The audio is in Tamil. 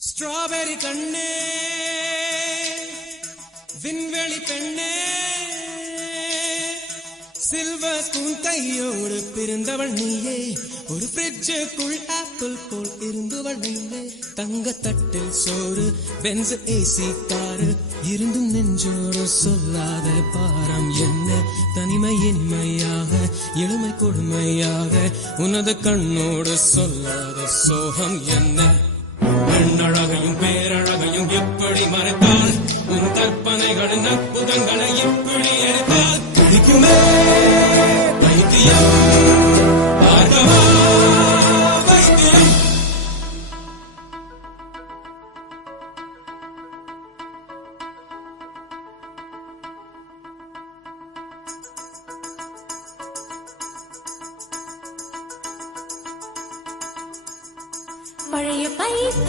ஸ்ட்ராபெரி கண்ணே விண்வெளி பெண்ணே சில்வர் ஸ்பூன் கையோடு பிறந்தவள் நீயே ஒரு ஃப்ரிட்ஜுக்குள் ஆப்பிள் போல் இருந்தவள் நீயே தங்க தட்டில் சோறு பென்ஸ் ஏசி காரு இருந்தும் நெஞ்சோடு சொல்லாத பாரம் என்ன தனிமை இனிமையாக எளிமை கொடுமையாக உனது கண்ணோடு சொல்லாத சோகம் என்ன பெண்ணழகையும் பேரழகையும் எப்படி மறைத்தால் உன் கற்பனைகளின் அற்புதங்களை எப்படி எடுத்தால் பிடிக்குமே பைத்தியம் பார்க்கவா பைத்தியம் பழைய பைத்தியம்